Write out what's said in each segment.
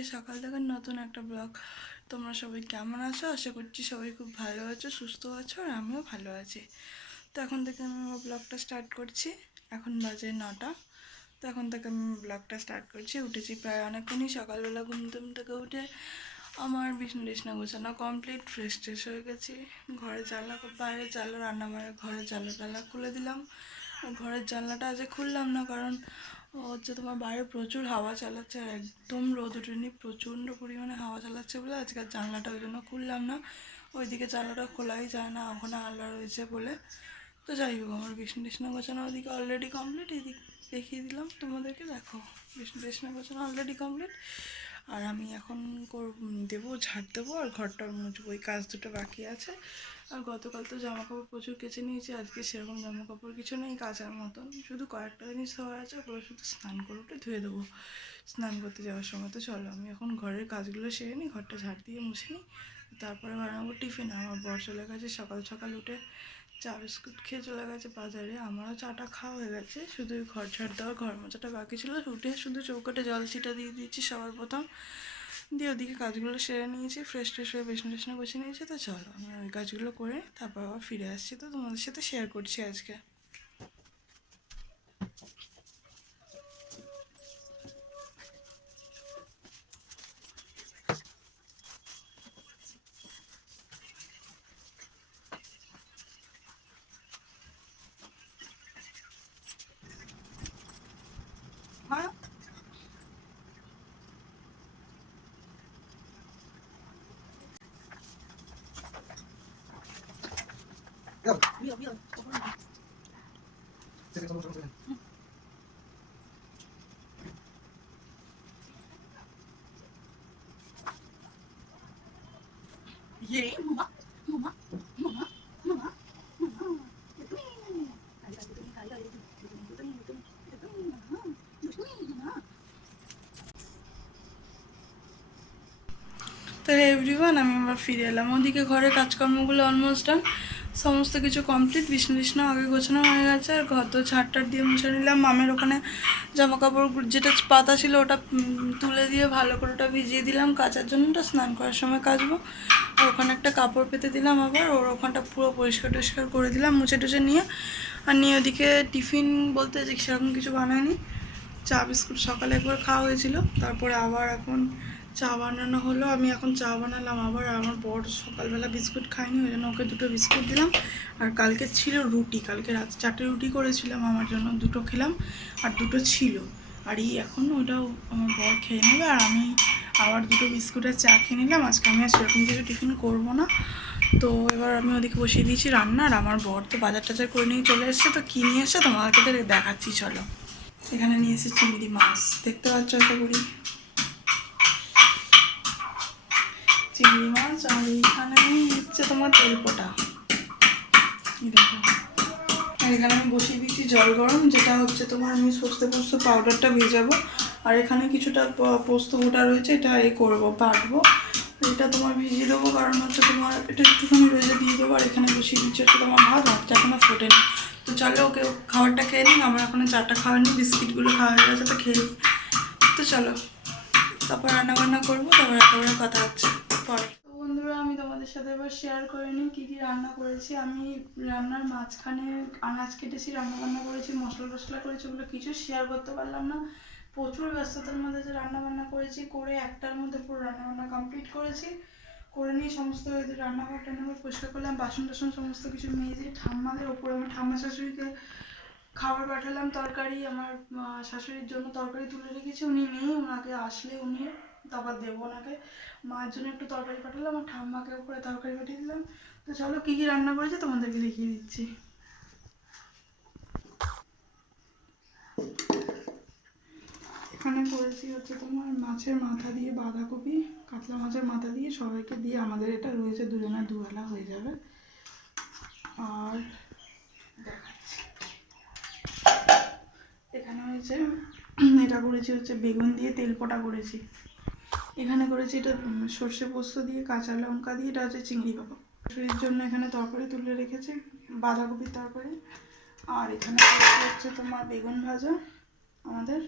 আজকে সকাল থেকে নতুন একটা ব্লগ। তোমরা সবাই কেমন আছো? আশা করছি সবাই খুব ভালো আছো, সুস্থ আছো, আর আমিও ভালো আছি। তো এখন থেকে আমি আমার ব্লগটা স্টার্ট করছি। এখন বাজে নটা। তো এখন থেকে আমি ব্লগটা স্টার্ট করছি। উঠেছি প্রায় অনেকক্ষণই, সকালবেলা ঘুম টুম থেকে উঠে আমার বিষ্ণু টিছনা গোছানো কমপ্লিট ফ্রেশ ট্রেশ হয়ে গেছি। ঘরে জানলা বাইরে জানলা রান্না বাড়ে ঘরে জানলা টালা খুলে দিলাম। ঘরের জানলাটা আজকে খুললাম না কারণ হচ্ছে তোমার বাইরে প্রচুর হাওয়া চালাচ্ছে আর একদম রোদ উঠেনি প্রচণ্ড পরিমাণে হাওয়া চালাচ্ছে বলে আজকে জানলাটা ওই জন্য খুললাম না। ওইদিকে জানলাটা খোলাই যায় না, ওখানে আল্লাহ রয়েছে বলে। তো যাই হোক, আমার বিষ্ণু টিষ্ণা গোছানো ওদিকে অলরেডি কমপ্লিট এদিক দেখিয়ে দিলাম, তোমাদেরকে দেখো। বিষ্ণু টিষ্ণা গোছানো অলরেডি কমপ্লিট আর আমি এখন দেবো, ঝাড় দেবো আর ঘরটা মুছবো। ওই কাজ দুটো বাকি আছে। আর গতকাল তো জামা কাপড় প্রচুর কেচে নিয়েছি, আজকে সেরকম জামা কাপড় কিছু নেই, কাচার মতন। শুধু কয়েকটা জিনিস ধোয়া আছে, ওগুলো শুধু স্নান করে উঠে ধুয়ে দেবো। স্নান করতে যাওয়ার সময় তো চলো, আমি এখন ঘরের কাজগুলো সেরে নিই, ঘরটা ঝাড় দিয়ে মুছে নিই। তারপরে বানাবো টিফিন। আমার বর চলে গেছে সকাল সকাল উঠে। চা বিস্কুট খেয়ে চলে গেছে বাজারে, আমারও চাটা খাওয়া হয়ে গেছে, শুধু ঘর ঝাড় দেওয়া, ঘর মোচাটা বাকি ছিল, উঠে শুধু চৌকাটে জল ছিটা দিয়ে দিয়েছি সবার প্রথম দিয়ে ওদিকে কাজগুলো সেরে নিয়েছি ফ্রেশ ট্রেশ হয়ে বেসন টেসন গুছিয়ে নিয়েছি, তো চলো আমি ওই কাজগুলো করে তারপর আবার ফিরে আসছি, তো তোমাদের সাথে শেয়ার করছি আজকে। 妈！不要！有没有，我拿。这个怎么怎么怎么？咦妈！তো এভরিওয়ান আমি আবার ফিরে এলাম। ওদিকে ঘরের কাজকর্মগুলো অলমোস্ট ডান সমস্ত কিছু কমপ্লিট বিছনা টিছনা আগে গোছানো হয়ে গেছে, আর ঘর তো ছাড়টার দিয়ে মুছে নিলাম। মামের ওখানে জামা কাপড় যেটা পাতা ছিল ওটা তুলে দিয়ে ভালো করে ওটা ভিজিয়ে দিলাম। কাচার জন্য ওটা স্নান করার সময় কাচবো। আর ওখানে একটা কাপড় পেতে দিলাম আবার। ওর ওখানটা পুরো পরিষ্কার টরিষ্কার করে দিলাম, মুছে টুছে নিয়ে। আর নিয়ে ওদিকে টিফিন বলতে যে সেরকম কিছু বানায়নি। চা, বিস্কুট সকালে একবার খাওয়া হয়েছিল। তারপরে আবার এখন চা বানানো হলো, আমি এখন চা বানালাম, আবার আমার বড় সকালবেলা বিস্কুট খাইনি ওই জন্য ওকে দুটো বিস্কুট দিলাম। আর কালকে ছিল রুটি, কালকে রাত চারটে রুটি করেছিলাম আমার জন্য, দুটো খেলাম, আর দুটো ছিল। আর এখন ওটাও আমার বর খেয়ে নেবে, আর আমি আবার দুটো বিস্কুটের চা খেয়ে নিলাম, আজকে আমি আর সেরকম কিছু টিফিন করব না। তো এবার আমি ওদিকে বসিয়ে দিয়েছি রান্না, আর আমার বর তো বাজার টাজার করে নিয়ে চলে এসেছে, তো কী নিয়ে এসছে তোমাদেরকে দেখাচ্ছি, চলো। এখানে নিয়ে এসেছে চিংড়ি মাছ, দেখতে পাচ্ছ আশা করি? চিংড়ি মাছ আর এইখানে হচ্ছে তোমার তেলপোটা। দেখো। আর এখানে আমি বসিয়ে দিচ্ছি জল গরম, যেটা হচ্ছে তোমার আমি সর্ষে পোস্ত পাউডারটা ভেজাবো। আর এখানে কিছুটা পোস্ত গোটা রয়েছে, এটা এ করব, বাটবো। এটা তোমার ভিজিয়ে দেবো, কারণ হচ্ছে তোমার এটা একটুখানি রয়েছে দিয়ে দেবো, আর এখানে বসিয়ে দিচ্ছি হচ্ছে তোমার ভাত, ভাতটা এখনও ফোটেনি। তো চলো ওকে খাবারটা খেয়ে নিই, আমার এখনও চাটা খাওয়া নিই, বিস্কিটগুলো খাওয়া হয়ে গেছে, তো খেয়ে। তো চলো, তারপর রান্না বান্না করব, তারপর একেবারে কথা হচ্ছে। পরে। তো বন্ধুরা, আমি তোমাদের সাথে এবার শেয়ার করে নিই কী কী রান্না করেছি। আমি রান্নার মাঝখানে আনাজ কেটেছি রান্না বান্না করেছি, মশলা টশলা করেছি, ওগুলো কিছু শেয়ার করতে পারলাম না। প্রচুর ব্যস্ততার মধ্যে যে রান্না বান্না করেছি, করে একটার মধ্যে পুরো রান্না বান্না কমপ্লিট করেছি। করে নিয়ে সমস্ত রান্নাঘর টান্নাঘর পরিষ্কার করলাম, বাসন টাসন সমস্ত কিছু মেজে ঠাম্মাদের ওপরে আমার ঠাম্মা শাশুড়িকে খাবার পাঠালাম, তরকারি আমার শাশুড়ির জন্য তরকারি তুলে রেখেছি। উনি নেই, ওনাকে আসলে উনি তারপর দেবো ওনাকে। মার জন্য একটু তরকারি পাঠালাম আর ঠাম্মাকে উপরে তরকারি পাঠিয়ে দিলাম। তো চলো কী কী রান্না করেছে তোমাদেরকে দেখিয়ে দিচ্ছি। এখানে করেছি হচ্ছে তোমার মাছের মাথা দিয়ে বাঁধাকপি, কাতলা মাছের মাথা দিয়ে সবাইকে দিয়ে আমাদের এটা রয়েছে দুজনের দুবেলা হয়ে যাবে। আর দেখাচ্ছি। এখানে হয়েছে, এটা করেছি হচ্ছে বেগুন দিয়ে তেল তেলপোটা করেছি। এখানে করেছি এটা সর্ষে পোস্ত দিয়ে, কাঁচা লঙ্কা দিয়ে, এটা হচ্ছে চিংড়ি কাবাব শরীরের জন্য এখানে তরকারি তুলে রেখেছি, বাঁধাকপির তরকারি। আর এখানে হচ্ছে তোমার বেগুন ভাজা আমাদের।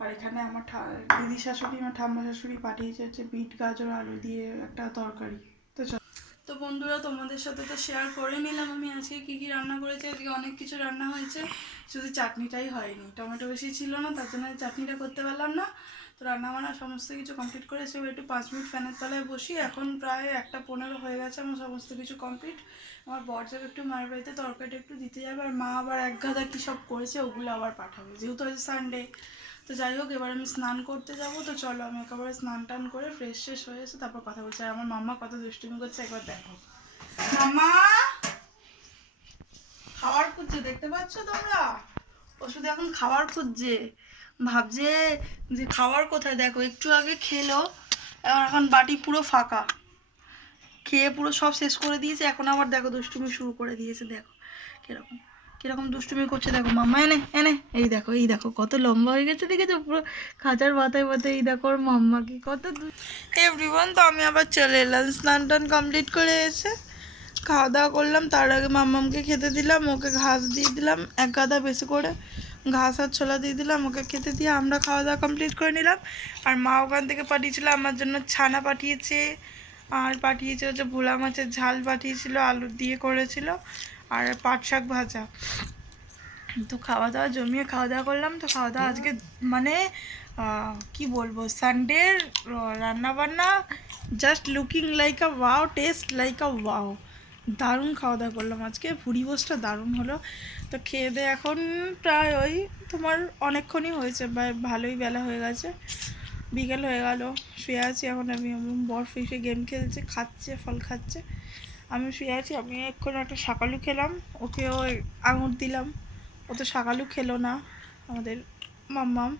আর এখানে আমার দিদি শাশুড়ি, আমার ঠাম্মা শাশুড়ি পাঠিয়েছে হচ্ছে বিট, গাজর, আলু দিয়ে একটা তরকারি। তো তো বন্ধুরা, তোমাদের সাথে তো শেয়ার করে নিলাম আমি আজকে কী কী রান্না করেছি। আজকে অনেক কিছু রান্না হয়েছে, শুধু চাটনিটাই হয়নি। টমেটো বেশি ছিল না, তার জন্য চাটনিটা করতে পারলাম না। তো রান্না বান্না সমস্ত কিছু কমপ্লিট করে সে একটু পাঁচ মিনিট ফ্যানের তলায় বসি। এখন প্রায় একটা পনেরো হয়ে গেছে আমার সমস্ত কিছু কমপ্লিট আমার বর একটু মায়ের বাড়িতে তরকারিটা একটু দিতে যাবে আর মা আবার এক গাদা কী সব করেছে ওগুলো আবার পাঠাবে। যেহেতু আজ সানডে তো যাই হোক, এবার আমি স্নান করতে যাব। তো চলো আমি একেবারে স্নান টান করে ফ্রেশ ফ্রেশ হয়ে এসে তারপর কথা বলছি। আর আমার মাম্মা কত দুষ্টুমি করছে একবার দেখো। মামা খাবার খুঁজছে, দেখতে পাচ্ছ তোমরা? ও শুধু এখন খাবার খুঁজছে। ভাবছে যে খাবার কোথায়? দেখো, একটু আগে খেলো, এবার এখন বাটি পুরো ফাঁকা। খেয়ে পুরো সব শেষ করে দিয়েছে, এখন আবার দেখো দুষ্টুমি শুরু করে দিয়েছে, দেখো কীরকম কীরকম দুষ্টুমি করছে, দেখো মাম্মা, এনে এনে, এই দেখো এই দেখো, কত লম্বা হয়ে গেছে, দেখেছ? পুরো খাঁচার বাতায় বাতায় এই দেখো ওর মাম্মা কি কত এভরিওয়ান তো আমি আবার চলে এলাম, স্নান টান কমপ্লিট করে এসে খাওয়া দাওয়া করলাম, তার আগে মাম্মামকে খেতে দিলাম, ওকে ঘাস দিয়ে দিলাম, এক গাদা বেশি করে ঘাস আর ছোলা দিয়ে দিলাম, ওকে খেতে দিয়ে আমরা খাওয়া দাওয়া কমপ্লিট করে নিলাম। আর মা ওখান থেকে পাঠিয়েছিল, আমার জন্য ছানা পাঠিয়েছে, আর পাঠিয়েছে হচ্ছে ভোলা মাছের ঝাল পাঠিয়েছিল, আলু দিয়ে করেছিল, আর পাট শাক ভাজা। তো খাওয়া দাওয়া জমিয়ে খাওয়া দাওয়া করলাম, তো খাওয়া দাওয়া আজকে মানে কি বলব সানডের রান্নাবান্না just looking like a wow taste like a wow দারুণ খাওয়া দাওয়া করলাম। আজকে ভুড়ি বোসটা দারুণ হলো। তো খেয়ে দিয়ে এখন প্রায় ওই তোমার অনেকক্ষণই হয়েছে ভালোই বেলা হয়ে গেছে। বিকেল হয়ে গেল, শুয়ে আছি এখন আমি। বর ফিসে গেম খেলছে, খাচ্ছে, ফল খাচ্ছে। আমি শুয়ে আছি, আমি এক্ষুনি একটা সকালু খেলাম ওকে ওই আঙুর দিলাম। ও তো সকালু খেলো না, আমাদের মাম্মাম।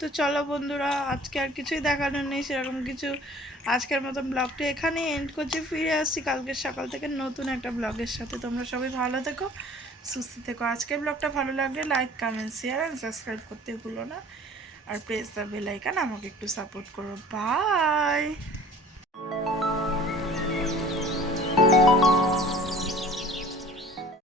তো চলো বন্ধুরা, আজকে আর কিছুই দেখানোর নেই, সেরকম কিছু আজকের মতন ব্লগটা এখানেই এন্ড করছি, ফিরে আসছি কালকের সকাল থেকে নতুন একটা ব্লগের সাথে। তোমরা সবাই ভালো থেকো, সুস্থ থেকো। আজকের ব্লগটা ভালো লাগলে like comment share and subscribe করতে ভুলো না। আর প্রেস দ্য বেল আইকন আমাকে একটু সাপোর্ট করো। বাই